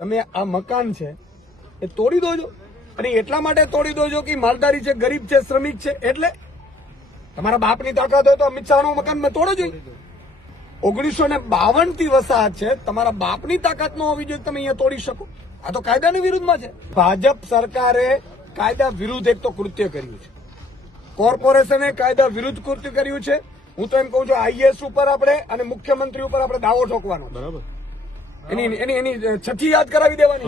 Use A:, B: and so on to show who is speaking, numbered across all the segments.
A: તમે આ મકાન છે, એ તોડી દોજો અને એટલા માટે તોડી દોજો કે માલધારી છે, ગરીબ છે, શ્રમિક છે, એટલે તમારા બાપની તાકાત હોય તો અમિત શાહનું મકાન મેં તોડો જોઈએ ઓગણીસો ને બાવનથી વસાહત છે, તમારા બાપની તાકાત ન હોવી જોઈએ તમે અહીંયા તોડી શકો. આ તો કાયદાની વિરુદ્ધમાં છે. ભાજપ સરકારે કાયદા વિરુદ્ધ એક તો કૃત્ય કર્યું છે. કોર્પોરેશને કાયદા વિરુદ્ધ કૃત્ય કર્યું છે. હું તો એમ કહું છું આઈએસ ઉપર આપણે અને મુખ્યમંત્રી ઉપર આપણે દાવો ઠોકવાનો
B: બરાબર.
A: એની એની એની છઠ્ઠી યાદ કરાવી દેવાની.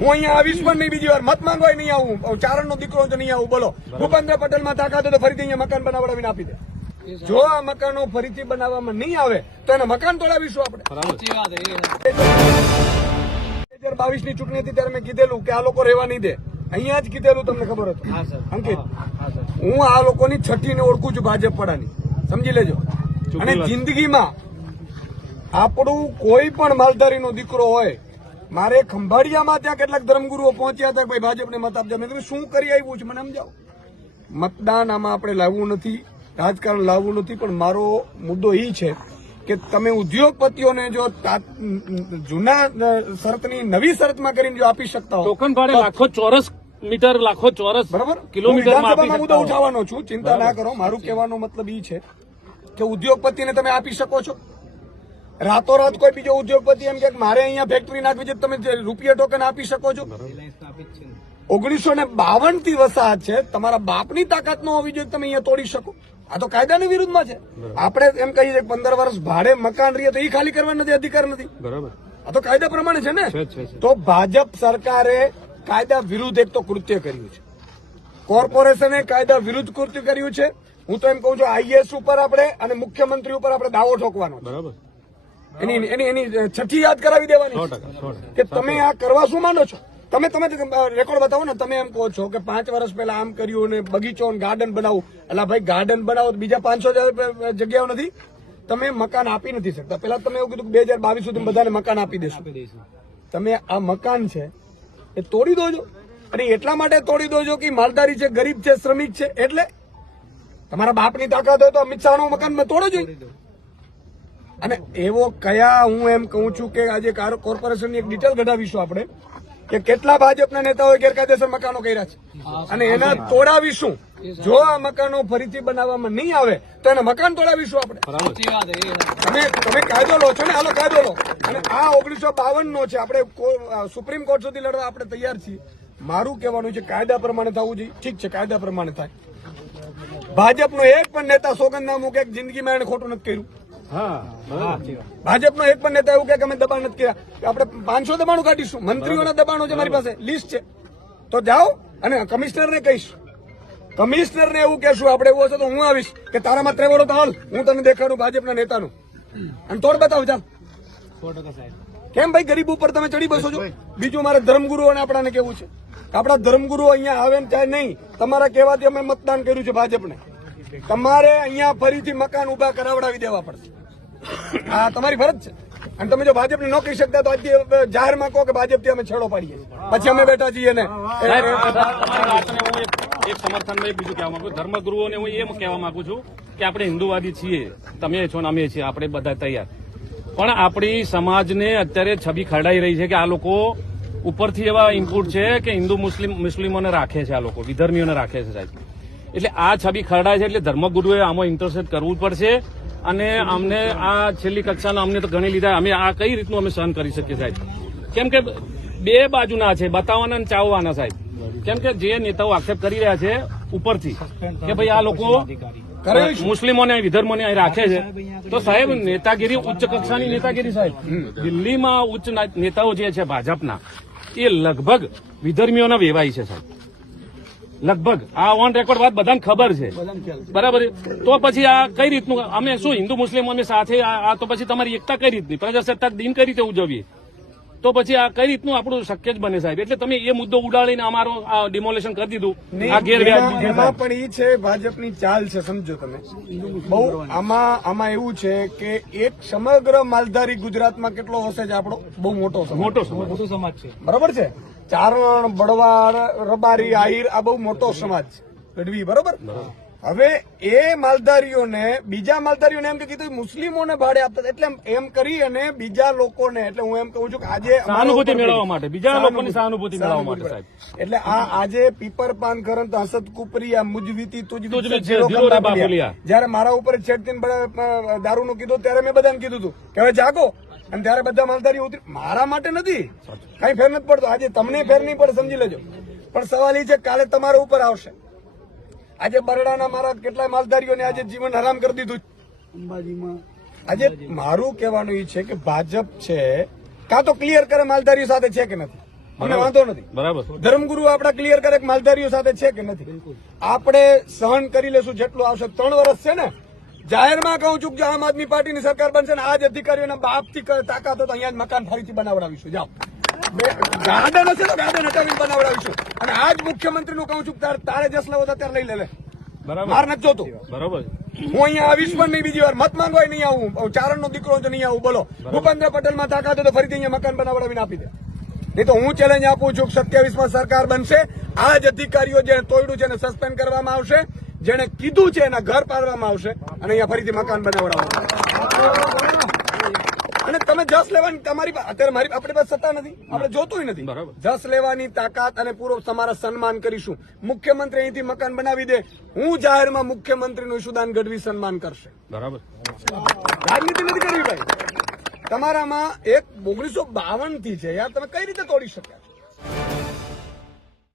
A: હું અહીંયા આવીશ પણ નહીં બીજી વાર મત માંગવાય નહીં આવું. ચારણ નો દીકરો તો નહીં આવું બોલો. ભૂપેન્દ્ર પટેલમાં તાકાત તો ફરીથી અહીંયા મકાન બનાવડાવીને આપી દે. જો આ મકાનો ફરીથી બનાવવામાં નહીં આવે તો એને મકાન તોડાવીશું આપણે. બે હજાર બાવીસની ચૂંટણી હતી ત્યારે મેં કીધેલું કે આ લોકો રહેવા નહીં દે. અહીંયા જ કીધેલું તમને ખબર હતું. અંકિત હું આ લોકોની છઠ્ઠી ને ઓળખું છું ભાજપ પડાની સમજી લેજો. અને જિંદગીમાં આપણું કોઈ પણ માલધારીનો દીકરો હોય મારે ખંભાળિયામાં ત્યાં કેટલાક ધર્મગુરુઓ પહોંચ્યા હતા ભાઈ ભાજપને મત આપજો. મેં કીધું શું કરી આવ્યું છે? મને સમજાવો. મતદાન આમાં આપણે લાવવું નથી રાજકારણ લાવવું નથી પણ મારો મુદ્દો એ છે કે તમે ઉદ્યોગપતિઓને જો જૂના શરતની નવી શરતમાં કરીને જો આપી શકતા હો
B: ટોકન ભાડે લાખો ચોરસ મીટર લાખો ચોરસ
A: બરાબર?
B: આપી
A: મુદ્દો ઉઠાવવાનો છું ચિંતા ના કરો મારું કહેવાનો મતલબ એ છે કે ઉદ્યોગપતિને તમે આપી શકો છો. રાતોરાત કોઈ બીજો ઉદ્યોગપતિ એમ કે મારે અહીંયા ફેક્ટરી નાખવી છે તમે રૂપિયા ટોકન આપી શકો છો? ઓગણીસો ને બાવનથી વસાહત છે તમારા બાપની તાકાત નો હોવી જોઈએ તમે અહીંયા તોડી શકો. આ તો કાયદાની વિરુદ્ધમાં છે. આપણે એમ કહીએ પંદર વર્ષ ભાડે મકાન રહીએ તો એ ખાલી કરવા નથી અધિકાર નથી.
B: બરાબર.
A: આ તો કાયદા પ્રમાણે છે ને? તો ભાજપ સરકારે કાયદા વિરુદ્ધ એક તો કૃત્ય કર્યું છે. કોર્પોરેશને કાયદા વિરુદ્ધ કૃત્ય કર્યું છે. હું તો એમ કહું છું આઈએસ ઉપર આપણે અને મુખ્યમંત્રી ઉપર આપણે દાવો ઠોકવાનો
B: બરાબર.
A: એની એની એની છઠ્ઠી યાદ કરાવી દેવાની. કે તમે આ કરવા શું માંડો છો? તમે તમે રેકોર્ડ બતાવો ને તમે એમ કહો છો કે પાંચ વર્ષ પહેલા આમ કર્યું ને બગીચો ગાર્ડન બનાવું. એટલે ભાઈ ગાર્ડન બનાવો બીજા પાંચસો જગ્યાઓ નથી. તમે મકાન આપી નથી શકતા. પેલા તમે એવું કીધું કે બે હજાર બાવીસ સુધી બધાને મકાન આપી દેશો. તમે આ મકાન છે એ તોડી દોજો. અને એટલા માટે તોડી દોજો કે માલધારી છે ગરીબ છે શ્રમિક છે એટલે તમારા બાપની તાકાત હોય તો અમિત શાહનું મકાન તોડો જોઈએ અને એવો કયા હું એમ કહું છું કે આજે કાર- કોર્પોરેશનની એક ડિટેલ કઢાવીશું આપણે કે કેટલા ભાજપના નેતાઓએ ગેરકાયદેસર મકાનો કર્યા છે. અને એના તોડાવીશું. જો આ મકાનો ફરીથી બનાવવામાં નહીં આવે તો એના મકાન તોડાવીશું આપણે. તમે તમે કાયદો લો છો ને હાલો કાયદો લો. અને આ ઓગણીસો બાવન નો છે આપણે સુપ્રીમ કોર્ટ સુધી લડવા આપણે તૈયાર છીએ. મારું કહેવાનું છે કાયદા પ્રમાણે થવું જોઈએ. ઠીક છે કાયદા પ્રમાણે થાય. ભાજપનો એક પણ નેતા સોગંદનામું કે જિંદગીમાં એને ખોટું નથી કર્યું. ભાજપનો એક પણ નેતા એવું કે અમે દબાણ નથી કર્યા. કે આપણે પાંચસો દબાણો કાઢીશું. મંત્રીઓના દબાણો છે મારી પાસે. લિસ્ટ છે. તો જાઓ અને કમિશનરને કહીશ. કમિશનરને એવું કહેશું આપણે એવું હશે તો હું આવીશ કે તારામાં ત્રેવડો તો હાલ હું તને દેખાડું ભાજપના નેતાનું. અને તોડ બતાવ ચાલ. કેમ ભાઈ ગરીબ ઉપર તમે ચડી બસો છો? બીજું મારે ધર્મગુરુઓને આપણાને કેવું છે? આપણા ધર્મગુરુઓ અહીંયા આવે ને ત્યાં નહીં. તમારા કહેવાથી અમે મતદાન કર્યું છે ભાજપને. તમારે અહીંયા ફરીથી મકાન ઊભા કરાવડાવી દેવા પડશે. આ તમારી ફરજ છે. અને તમે જો ભાજપને ન કહી શકતા તો જાહેર જાહેરમાં કહો કે ભાજપથી અમે છેડો પાડીએ પછી અમે બેઠા છીએ ને
B: એક- સમર્થનમાં બીજું કહેવા માંગુ. ધર્મગુરુઓને હું એમ કહેવા માંગુ છું કે આપણે હિન્દુવાદી છીએ. તમે છો ને અમે છીએ. આપણે બધા તૈયાર. પણ આપણી સમાજને અત્યારે છબી ખરડાઈ રહી છે કે આ લોકો ઉપરથી એવા ઇનપુટ છે કે હિન્દુ મુસ્લિમ મુસ્લિમોને રાખે છે આ લોકો. વિધર્મીઓને રાખે છે સાહેબ. એટલે આ છબી ખરડાય છે એટલે ધર્મગુરુએ આમાં ઇન્ટરસેપ્ટ કરવું જ પડશે. અને અમને આ છેલ્લી કક્ષાના અમને તો ગણી લીધા. અમે આ કઈ રીતનું અમે સહન કરી શકીએ સાહેબ? કેમ કે બે બાજુના છે, બતાવવાના અને ચાવવાના સાહેબ. કેમ કે જે નેતાઓ આક્ષેપ કરી રહ્યા છે ઉપરથી, કે ભાઈ આ લોકો મુસ્લિમોને વિધર્મોને અહીં રાખે છે. તો સાહેબ, નેતાગીરી, ઉચ્ચ કક્ષાની નેતાગીરી સાહેબ. દિલ્હીમાં ઉચ્ચ નેતાઓ જે છે ભાજપના, એ લગભગ વિધર્મીઓના વેવાઈ છે સાહેબ. લગભગ. આ ઓન રેકોર્ડ વાત બધાને ખબર છે. બરાબર? તો પછી આ કઈ રીતનું? અમે શું હિન્દુ મુસ્લિમ અમે સાથે આ તો પછી તમારી એકતા કઈ રીતની? પ્રજાસત્તાક દિન કઈ રીતે ઉજવીએ? તો પછી આ કઈ રીતનું આપણું શક્ય જ બને સાહેબ? એટલે તમે એ મુદ્દો ઉડાડીને અમારો આ ડિમોલેશન કરી દીધું. આ
A: પણ એ છે ભાજપની ચાલ છે સમજો તમે. બહુ આમાં આમાં એવું છે કે એક સમગ્ર માલધારી ગુજરાતમાં કેટલો વસે છે આપણો? બહુ મોટો મોટો
B: મોટો સમાજ છે.
A: બરોબર છે? ચારણ બળવાડ રબારી આહિર આ બહુ મોટો સમાજ છે. ગઢવી બરોબર? હવે એ માલધારીઓને બીજા માલધારીઓને એમ કે કીધું મુસ્લિમોને ભાડે આપતા એટલે એમ- કરી અને બીજા લોકોને એટલે હું એમ કહું છું કે આજે
B: સહાનુભૂતિ મેળવવા માટે, બીજા લોકોની સહાનુભૂતિ મેળવવા માટે.
A: એટલે આ આજે પીપર પાન કરંત હસત કુપરી આ મુજવીતી તુજવી. જયારે મારા ઉપર છેડતીને દારૂનું કીધું ત્યારે મેં બધાને કીધું હતું કે હવે જાગો. અને ત્યારે બધા માલધારીઓ ઉતરી મારા માટે નથી. કઈ ફેર નથી પડતો. આજે તમને ફેર નહીં પડે સમજી લેજો. પણ સવાલ એ છે કાલે તમારા ઉપર આવશે. આજે બરડાના મારા કેટલાય માલધારીઓને આજે જીવન હરામ કરી દીધું. આજે મારું કહેવાનું એ છે કે ભાજપ છે કાં તો ક્લિયર કરે માલધારીઓ સાથે છે કે નથી? મને વાંધો નથી.
B: બરાબર.
A: ધર્મગુરુ આપડા ક્લિયર કરે માલધારીઓ સાથે છે કે નથી? આપણે સહન કરી લેશું જેટલું આવશે. ત્રણ વર્ષ છે ને જાહેરમાં કહું છું કે આમ આદમી પાર્ટીની સરકાર બનશે ને આ જ અધિકારીઓના બાપથી તાકાત તો અહીંયા જ મકાન ફરીથી બનાવડાવીશું. જાઓ. ગાર્ડન હશે તો ગાર્ડન હટાવીને બનાવડાવીશું. અને આજ મુખ્યમંત્રી મુખ્યમંત્રીનું કહું છું તારે જસ લેવો તો ત્યારે લઈ લે
B: બરાબર.
A: માર નથી જોતો.
B: બરાબર.
A: હું અહીંયા આવીશ પણ નહીં બીજી વાર મત માંગવા નહીં આવું. ચારણ નો દીકરો નહીં આવું બોલો. ભૂપેન્દ્ર પટેલમાં તાકાત તો ફરીથી અહીંયા મકાન બનાવડાવીને આપી દે. નહીં તો હું ચેલેન્જ આપું છું સત્યાવીસમાં સરકાર બનશે. આ જ અધિકારીઓ જેને તોડ્યું છે એને સસ્પેન્ડ કરવામાં આવશે. જેને કીધું છે એના ઘર પાડવામાં આવશે. અને અહીંયા ફરીથી મકાન બનાવડાવવામાં અને તમે જસ લેવાની તમારી અત્યારે મારી આપણી પાસે સત્તા નથી. આપણે જોતું નથી. જસ લેવાની તાકાત અને પૂરો તમારા સન્માન કરીશું. મુખ્યમંત્રી અહીંથી મકાન બનાવી દે. હું જાહેરમાં મુખ્યમંત્રીનું ઈશુદાન ગઢવી સન્માન કરશે.
B: બરાબર.
A: રાજનીતિ નથી કરવી ભાઈ. તમારામાં એક ઓગણીસો બાવનથી છે. યાર તમે કઈ રીતે તોડી શક્યા?